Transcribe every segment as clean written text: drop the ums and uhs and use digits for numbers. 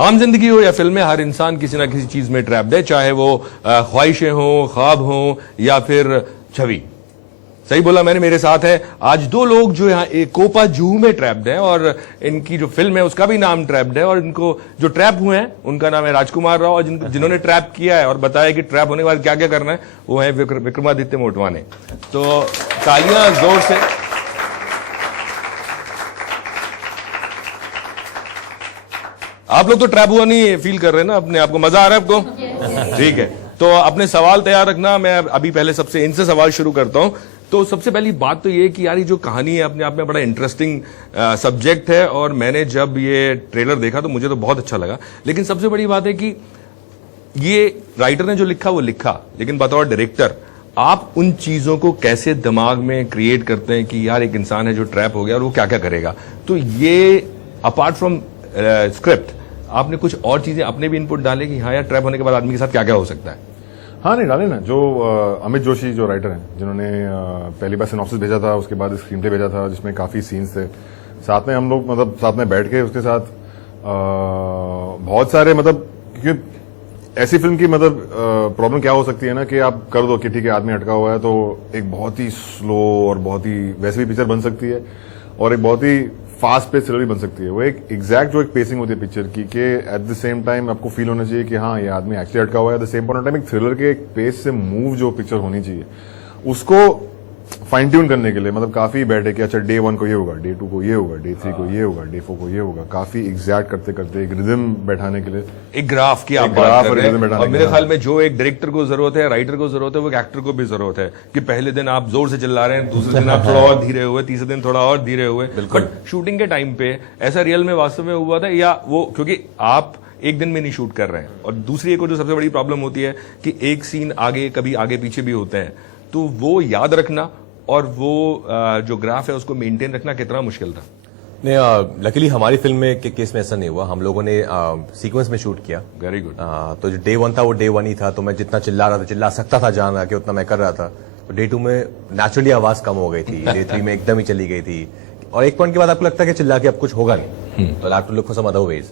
आम जिंदगी हो या फिल्में, हर इंसान किसी ना किसी चीज में ट्रैप्ड है, चाहे वो ख्वाहिशें हो, ख्वाब हो या फिर छवि। सही बोला मैंने। मेरे साथ है आज दो लोग जो यहाँ एक कोपा जूहू में ट्रैप्ड हैं और इनकी जो फिल्म है उसका भी नाम ट्रैप्ड है, और इनको जो ट्रैप हुए हैं उनका नाम है राजकुमार राव, और जिन्होंने ट्रैप किया है और बताया कि ट्रैप होने के बाद क्या क्या करना है वो है विक्रमादित्य मोटवाने। तो तालियां जोर से। आप लोग तो ट्रैप हुआ नहीं फील कर रहे हैं ना अपने आप को? मजा आ रहा है आपको? ठीक है, तो अपने सवाल तैयार रखना। मैं अभी पहले सबसे इनसे सवाल शुरू करता हूं। तो सबसे पहली बात तो ये कि यार ये जो कहानी है अपने आप में बड़ा इंटरेस्टिंग सब्जेक्ट है, और मैंने जब ये ट्रेलर देखा तो मुझे तो बहुत अच्छा लगा। लेकिन सबसे बड़ी बात है कि ये राइटर ने जो लिखा वो लिखा, लेकिन बतौर डायरेक्टर आप उन चीजों को कैसे दिमाग में क्रिएट करते हैं कि यार एक इंसान है जो ट्रैप हो गया और वो क्या क्या करेगा। तो ये अपार्ट फ्रॉम स्क्रिप्ट आपने कुछ और चीजें अपने भी इनपुट डाले कि हाँ यार ट्रैप होने के बाद आदमी के साथ क्या क्या हो सकता है? हाँ, नहीं डाले ना। जो अमित जोशी जो राइटर हैं, जिन्होंने पहली बार सिनॉप्सिस भेजा था, उसके बाद स्क्रीन प्ले भेजा था जिसमें काफी सीन्स थे, साथ में हम लोग मतलब साथ में बैठ के उसके साथ बहुत सारे मतलब, क्योंकि ऐसी फिल्म की मतलब प्रॉब्लम क्या हो सकती है ना कि आप कर दो कि ठीक है आदमी अटका हुआ है, तो एक बहुत ही स्लो और बहुत ही वैसे भी पिक्चर बन सकती है, और एक बहुत ही फास्ट पेस थ्रिलर भी बन सकती है। वो एक एग्जैक्ट जो एक पेसिंग होती है पिक्चर की, कि एट द सेम टाइम आपको फील होना चाहिए कि हाँ ये आदमी एक्चुअली अटका हुआ है, at the same point of time एक थ्रिलर के एक पेस से मूव जो पिक्चर होनी चाहिए उसको फाइन ट्यून करने के लिए मतलब काफी बैठे कि अच्छा डे 1 को ये होगा, डे 2 को ये होगा, डे 3 को ये होगा, डे 4 को ये होगा, काफी एग्जैक्ट करते करते एक रिदम बैठाने के लिए, एक ग्राफ की आप बात कर रहे हैं। और मेरे ख्याल में जो एक डायरेक्टर को जरूरत है, राइटर को जरूरत है, वो एक एक्टर को भी जरूरत है कि पहले दिन आप जोर से चिल्ला रहे हैं, दूसरे दिन आप थोड़ा और धीरे हुए, तीसरे दिन थोड़ा और धीरे हुए। बट शूटिंग के टाइम पे ऐसा रियल में वास्तव में हुआ था या वो क्योंकि आप एक दिन में नहीं शूट कर रहे हैं? और दूसरी एक जो सबसे बड़ी प्रॉब्लम होती है कि एक सीन आगे कभी आगे पीछे भी होते हैं, तो वो याद रखना और वो जो ग्राफ है उसको मेंटेन रखना कितना मुश्किल था? नहीं, लकीली हमारी फिल्म में के केस में ऐसा नहीं हुआ। हम लोगों ने सीक्वेंस में शूट किया। Very good. तो जो डे 1 था वो डे 1 ही था, तो मैं जितना चिल्ला रहा था, चिल्ला सकता था जान के उतना मैं कर रहा था। तो डे 2 में नेचुरली आवाज कम हो गई थी, डे 3 में एकदम ही चली गई थी, और एक पॉइंट के बाद आपको लगता है कि चिल्ला के अब कुछ होगा नहीं, तो have to look for some other ways.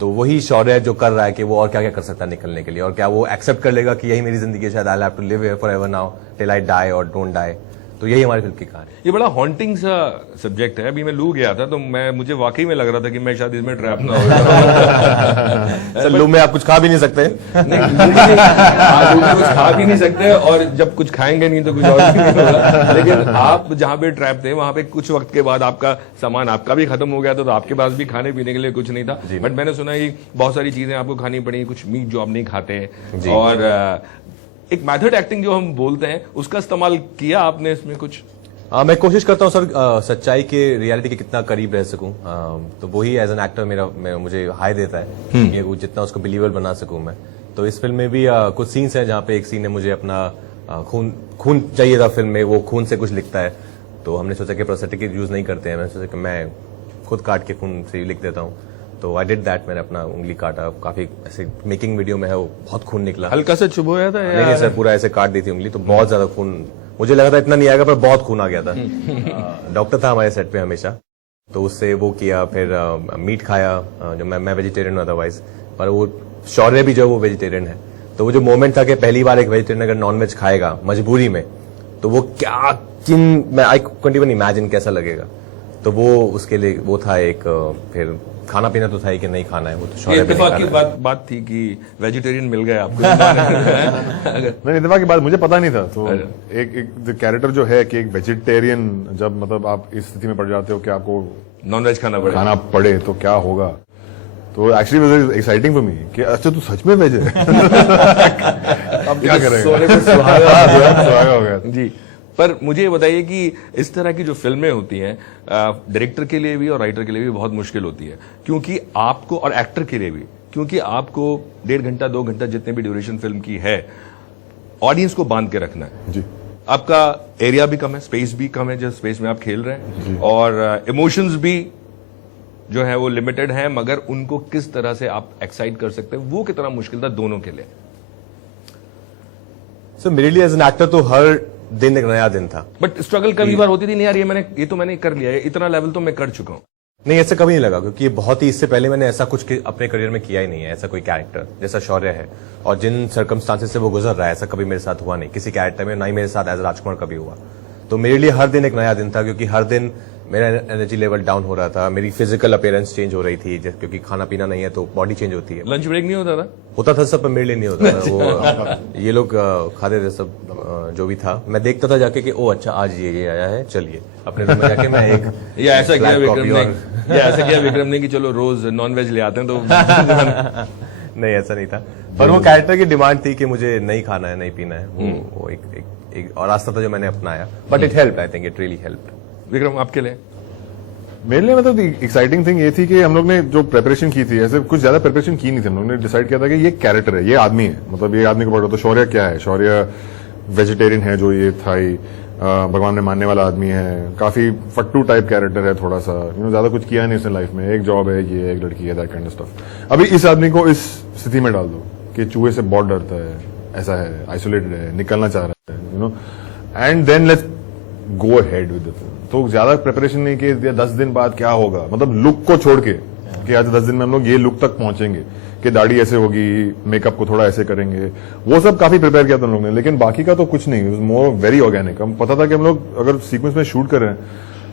तो वही शौर्य जो कर रहा है कि वो और क्या क्या कर सकता है निकलने के लिए, और क्या वो एक्सेप्ट कर लेगा कि यही मेरी जिंदगी है, शायद I have to live here forever now till I die और डोंट डाई। तो यही हमारी फिल्म की कहानी। ये बड़ा हॉन्टिंग सा सब्जेक्ट है। अभी मैं लू गया था तो मुझे वाकई में लग रहा था कि मैं शायद इसमें ट्रैप ना हो। लू में आप कुछ खा भी नहीं सकते। नहीं, लू में कुछ खा भी नहीं सकते, और जब कुछ खाएंगे नहीं तो कुछ और भी नहीं होगा। लेकिन आप जहां पे ट्रैप थे वहां पे कुछ वक्त के बाद आपका सामान आपका भी खत्म हो गया था, तो आपके पास भी खाने पीने के लिए कुछ नहीं था। बट मैंने सुना कि बहुत सारी चीजें आपको खानी पड़ी, कुछ मीट जो आप नहीं खाते, और एक मेथड एक्टिंग जो हम बोलते हैं उसका इस्तेमाल किया आपने इसमें कुछ? मैं कोशिश करता हूँ सर सच्चाई के, रियलिटी के कितना करीब रह सकूं। तो वही एज एन एक्टर मुझे हाई देता है कि वो जितना उसको बिलीवेबल बना सकूं मैं। तो इस फिल्म में भी कुछ सीन्स हैं जहाँ पे एक सीन है मुझे अपना खून चाहिए था फिल्म में, वो खून से कुछ लिखता है, तो हमने सोचा कि प्रोस्थेटिक यूज नहीं करते हैं, मैंने सोचा कि मैं खुद काट के खून से लिख देता हूँ। तो आई डिड दैट, मैंने अपना उंगली काटा, काफी ऐसे मेकिंग वीडियो में है वो, बहुत खून निकला। हल्का से चुभोया था? नहीं सर, पूरा ऐसे काट दी थी उंगली, तो बहुत ज्यादा खून, मुझे लगा था इतना नहीं आएगा पर बहुत खून आ गया था। डॉक्टर था हमारे सेट पे हमेशा, तो उससे वो किया। फिर मीट खाया, जो मैं वेजिटेरियन हूं अदरवाइज, पर वो शौर्य भी जो वो वेजिटेरियन है, तो वो जो मोमेंट था कि पहली बार एक वेजिटेरियन अगर नॉनवेज खाएगा मजबूरी में, तो वो क्या आई कांट इवन इमेजिन कैसा लगेगा। तो वो उसके लिए वो था एक, फिर खाना पीना तो था ही कि नहीं खाना है, वो तो शौर्य पे इत्तेफाक की बात थी कि वेजिटेरियन मिल गया आपको। नहीं, इत्तेफाक की बात मुझे पता नहीं था। तो एक कैरेक्टर जो है कि एक वेजिटेरियन, जब मतलब आप इस स्थिति में पड़ जाते हो कि आपको नॉनवेज खाना पड़े तो क्या होगा, तो actually was exciting for me कि अच्छा तू सच में वेज है। अब क्या करेंगे? सुहागा हो गया जी। पर मुझे ये बताइए कि इस तरह की जो फिल्में होती हैं डायरेक्टर के लिए भी और राइटर के लिए भी बहुत मुश्किल होती है, क्योंकि आपको, और एक्टर के लिए भी, क्योंकि आपको 1.5 घंटा 2 घंटा जितने भी ड्यूरेशन फिल्म की है, ऑडियंस को बांध के रखना है जी। आपका एरिया भी कम है, स्पेस भी कम है जिस स्पेस में आप खेल रहे हैं, और इमोशंस भी जो है वो लिमिटेड है, मगर उनको किस तरह से आप एक्साइट कर सकते हैं, वो कितना मुश्किल था दोनों के लिए? सर मेरे लिए एज एन एक्टर तो हर दिन एक नया दिन था। बट स्ट्रगल कभी बार होती थी नहीं यार ये तो मैंने कर लिया है, इतना लेवल तो मैं कर चुका हूं। नहीं, ऐसा कभी नहीं लगा, क्योंकि ये बहुत ही, इससे पहले मैंने ऐसा कुछ अपने करियर में किया ही नहीं है, ऐसा कोई कैरेक्टर जैसा शौर्य है, और जिन सर्कमस्टांसेस से वो गुजर रहा है ऐसा कभी मेरे साथ हुआ नहीं किसी कैरेक्टर में, ना ही मेरे साथ एज राजकुमार कभी हुआ। तो मेरे लिए हर दिन एक नया दिन था, क्योंकि हर दिन मेरा एनर्जी लेवल डाउन हो रहा था, मेरी फिजिकल अपीयरेंस चेंज हो रही थी, क्योंकि खाना पीना नहीं है तो बॉडी चेंज होती है। लंच ब्रेक नहीं होता था? होता था सब, पर मेरे लिए नहीं होता था। वो ये लोग खाते थे सब, जो भी था मैं देखता था जाके कि ओ अच्छा आज ये आया है, चलिए अपने रूम में जाके मैं एक या ऐसा किया black विक्रम coffee ने, या ऐसा किया विक्रम ने कि चलो रोज नॉन वेज ले आते हैं तो नहीं, ऐसा नहीं था, पर वो कैरेक्टर की डिमांड थी कि मुझे नहीं खाना है, नहीं पीना है, वो एक और रास्ता था जो मैंने अपनाया, but it help, I think it really help. Vikram आपके लिए? मेरे लिए मतलब एक्साइटिंग थिंग ये थी कि हम लोग ने जो प्रिपरेशन की थी, ऐसे कुछ ज्यादा प्रिपरेशन की नहीं थी, हम लोग ने डिसाइड किया था कि ये कैरेक्टर है, ये आदमी है, मतलब ये आदमी को पढ़ो तो शौर्य क्या है, शौर्य वेजिटेरियन है जो ये थाई भगवान में मानने वाला आदमी है, काफी फट्टू टाइप कैरेक्टर है, थोड़ा सा ज्यादा कुछ किया नहीं उसने लाइफ में, एक जॉब है, ये एक लड़की है, दैट काइंड ऑफ स्टफ। अभी इस आदमी को इस स्थिति में डाल दो कि चूहे से बहुत डरता है, ऐसा है, आइसोलेटेड है, निकलना चाह रहा है, and then let's go ahead with the film. तो ज्यादा प्रिपरेशन नहीं कि 10 दिन बाद क्या होगा, मतलब लुक को छोड़ के कि आज 10 दिन में हम लोग ये लुक तक पहुंचेंगे कि दाढ़ी ऐसे होगी, मेकअप को थोड़ा ऐसे करेंगे, वो सब काफी प्रिपेयर किया था हम लोग ने, लेकिन बाकी का तो कुछ नहीं, मोर वेरी ऑर्गेनिक। हम पता था कि हम लोग अगर सीक्वेंस में शूट कर रहे हैं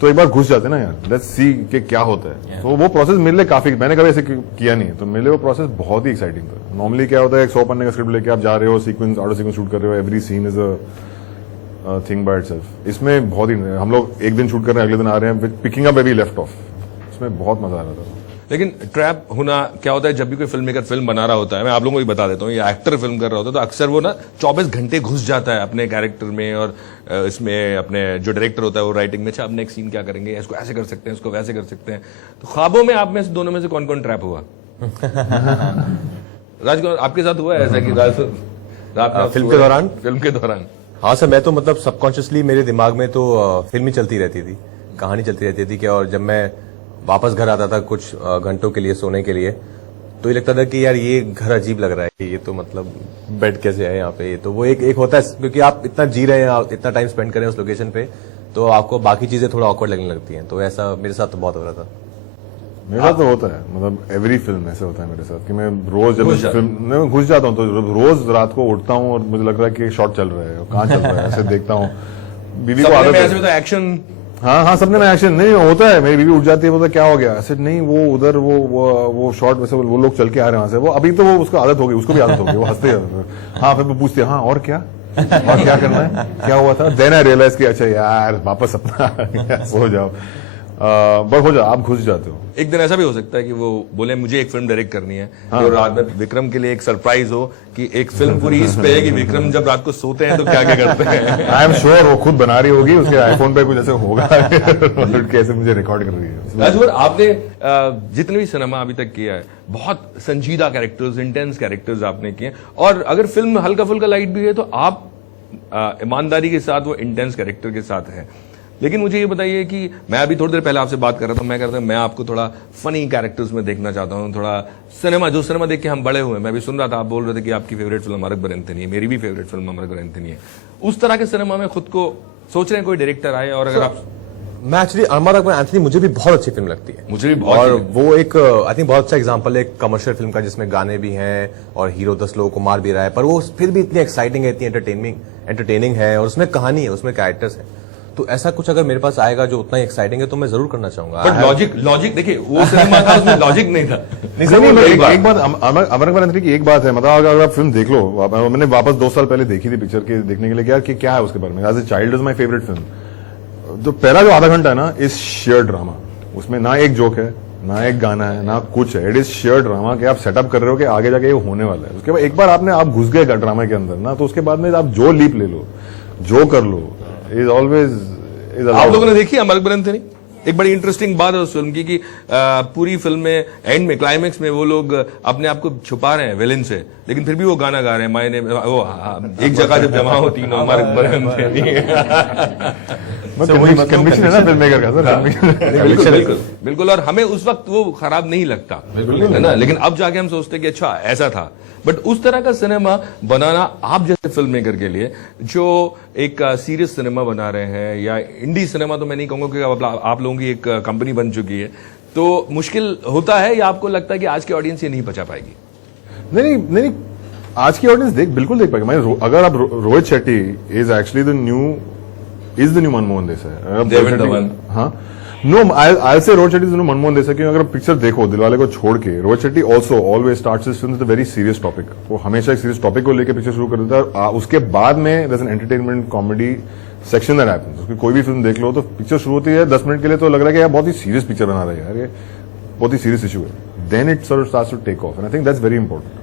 तो एक बार घुस जाते ना यार, लेट्स सी कि क्या होता है। तो वो प्रोसेस मेरे लिए काफी, मैंने कभी ऐसे किया नहीं, तो मेरे लिए वो प्रोसेस बहुत ही एक्साइटिंग था। नॉर्मली क्या होता है, 100 पन्ने का स्क्रिप्ट लेके आप जा रहे हो, sequence out of sequence shoot कर रहे हो, every scene is a thing by itself. इसमें बहुत ही, हम लोग एक दिन शूट कर रहे हैं, अगले दिन आ रहे हैं, picking up very left of, इसमें बहुत मजा आ रहा था। लेकिन ट्रैप होना क्या होता है, जब भी कोई फिल्म मेकर फिल्म बना रहा होता है, मैं आप लोगों को भी बता देता हूँ, ये एक्टर फिल्म कर रहा होता है तो अक्सर वो ना 24 घंटे घुस जाता है अपने कैरेक्टर में, और इसमें अपने जो डायरेक्टर होता है वो राइटिंग में, अच्छा अब नेक्स्ट सीन क्या करेंगे, इसको ऐसे कर सकते हैं, इसको वैसे कर सकते हैं। तो ख्वाबों में आप में से दोनों में से कौन कौन ट्रैप हुआ? राजकुमार आपके साथ हुआ है ऐसा कि रात में फिल्म के दौरान? फिल्म के दौरान हाँ सर, मैं तो मतलब सबकॉन्शियसली मेरे दिमाग में तो फिल्म ही चलती रहती थी, कहानी चलती रहती थी कि, और जब मैं वापस घर आता था कुछ घंटों के लिए सोने के लिए, तो ये लगता था कि यार ये घर अजीब लग रहा है, ये तो मतलब बेड कैसे है यहाँ पे, ये तो वो एक होता है, क्योंकि आप इतना जी रहे हैं, आप इतना टाइम स्पेंड कर रहे हैं उस लोकेशन पे, तो आपको बाकी चीजें थोड़ा ऑकवर्ड लगने लगती हैं। तो ऐसा मेरे साथ तो बहुत हो रहा था। मेरा तो होता है, मतलब एवरी फिल्म ऐसे होता है मेरे साथ कि मैं रोज जब फिल्म में घुस जाता हूँ तो रोज रात को उठता हूँ और मुझे लग रहा है कि शॉट चल रहा है, कहाँ चल रहा है, ऐसे देखता हूँ। बीवी को आदत है एक्शन, हाँ सबने में एक्शन नहीं होता है, मेरी बीवी उठ जाती है, बोलता क्या हो गया, ऐसे नहीं, वो उधर वो शॉट वैसे वो लोग चल के आ रहे हैं वहां से, वो अभी तो वो उसको आदत होगी, उसको भी आदत होगी, वो हंसते हैं। हाँ फिर वो पूछते हैं हाँ और क्या करना है, क्या हुआ था, देन आई रियलाइज कि अच्छा यार वापस अपना हो जाओ, बट हो जाओ, आप घुस जाते हो। एक दिन ऐसा भी हो सकता है कि वो बोले मुझे एक फिल्म डायरेक्ट करनी है, तो रात में विक्रम के लिए एक सरप्राइज हो कि एक फिल्म पूरी इस पे है कि विक्रम जब रात को सोते हैं तो क्या क्या करते हैं। आई एम श्योर वो खुद बना रही होगी, उसके आईफोन पे कुछ ऐसे होगा कैसे मुझे रिकॉर्ड कर रही है। राजकुमार, आपने जितने भी सिनेमा अभी तक किया है, बहुत संजीदा कैरेक्टर्स, इंटेंस कैरेक्टर्स आपने किए, और अगर फिल्म हल्का फुल्का लाइट भी है तो आप ईमानदारी के साथ वो इंटेंस कैरेक्टर के साथ है। लेकिन मुझे ये बताइए कि मैं अभी थोड़ी देर पहले आपसे बात कर रहा था, मैं कहता हूं मैं आपको थोड़ा फनी कैरेक्टर्स में देखना चाहता हूं, थोड़ा जो सिनेमा देख के हम बड़े हुए। मैं भी सुन रहा था, आप बोल रहे थे कि आपकी favourite film Amar Akbar Anthony है, मेरी भी favourite film Amar Akbar Anthony है। उस तरह के सिनेमा में खुद को सोच रहे हैं कोई डायरेक्टर आए, और अगर आप मैं एक्चुअली अमर अकबर एंथनी मुझे भी बहुत अच्छी फिल्म लगती है, मुझे भी बहुत, और वो एक आई थिंक बहुत अच्छा एग्जांपल है कमर्शियल फिल्म का, जिसमें गाने भी हैं और हीरो 10 लोगों को मार भी रहा है, पर वो फिर भी इतनी एक्साइटिंग है, इतनी एंटरटेनिंग है, और उसमें कहानी है, उसमें कैरेक्टर्स है। तो ऐसा कुछ अगर मेरे पास आएगा जो उतना ही एक्साइटिंग है तो मैं जरूर करना चाहूंगा। बट लॉजिक देखिए, वो सिनेमा था उसमें लॉजिक नहीं था। एक बात अमर अकबर एंथनी की एक बात है, मतलब अगर आप फिल्म देख लो, मैंने वापस 2 साल पहले देखी थी पिक्चर के देखने के लिए, क्या है उसके बारे में। As a child is my favourite film. जो पहला जो आधा घंटा है ना, इज शेयर ड्रामा, उसमें ना एक जोक है, ना एक गाना है, ना कुछ है, इट इज शेयर ड्रामा कि आप सेटअप कर रहे हो कि आगे जाके ये होने वाला है। उसके बाद एक बार आप घुस गए ड्रामा के अंदर ना, तो उसके बाद में आप जो लीप ले लो, जो कर लो, इज ऑलवेज। आप लोगों ने देखी अमर अकबर एंथनी? एक बड़ी इंटरेस्टिंग बात है उस फिल्म की कि पूरी फिल्म में एंड में क्लाइमेक्स में वो लोग अपने आप को छुपा रहे हैं विलेन से, लेकिन फिर भी वो गाना गा रहे हैं, मायने वो एक जगह जब जमा हो तीनों अमर अकबर एंथनी। कन्विक्शन है ना फिल्म मेकर का सर। बिल्कुल, और हमें उस वक्त वो खराब नहीं लगता है ना, लेकिन अब जाके हम सोचते कि अच्छा ऐसा था। बट उस तरह का सिनेमा बनाना आप जैसे फिल्म मेकर के लिए, जो एक सीरियस सिनेमा बना रहे हैं, या इंडी सिनेमा तो मैं नहीं कहूंगा कि आप लोगों की एक कंपनी बन चुकी है, तो मुश्किल होता है या आपको लगता है कि आज की ऑडियंस ये नहीं बचा पाएगी? नहीं, आज की ऑडियंस बिल्कुल देख पाएगी। अगर आप Rohit Shetty is actually the new Manmohan Desai. Devendra Dhawan. हाँ, नो, आई से रोहित शेट्टी इज न्यू मनमोहन देसाई, क्योंकि अगर पिक्चर देखो दिलवाले को छोड़ के, Rohit Shetty also always starts his films with a very serious topic. वो हमेशा एक सीरियस टॉपिक को लेकर पिक्चर शुरू कर देता है। उसके बाद में there is an entertainment comedy section that happens. उसकी कोई भी फिल्म देख लो तो पिक्चर शुरू होती है 10 मिनट के लिए तो लग रहा है कि यार बहुत ही सीरियस पिक्चर बना रहे हैं यार, ये बहुत ही सीरियस इशू है। Then it sort of starts to take off, and I think that's very important.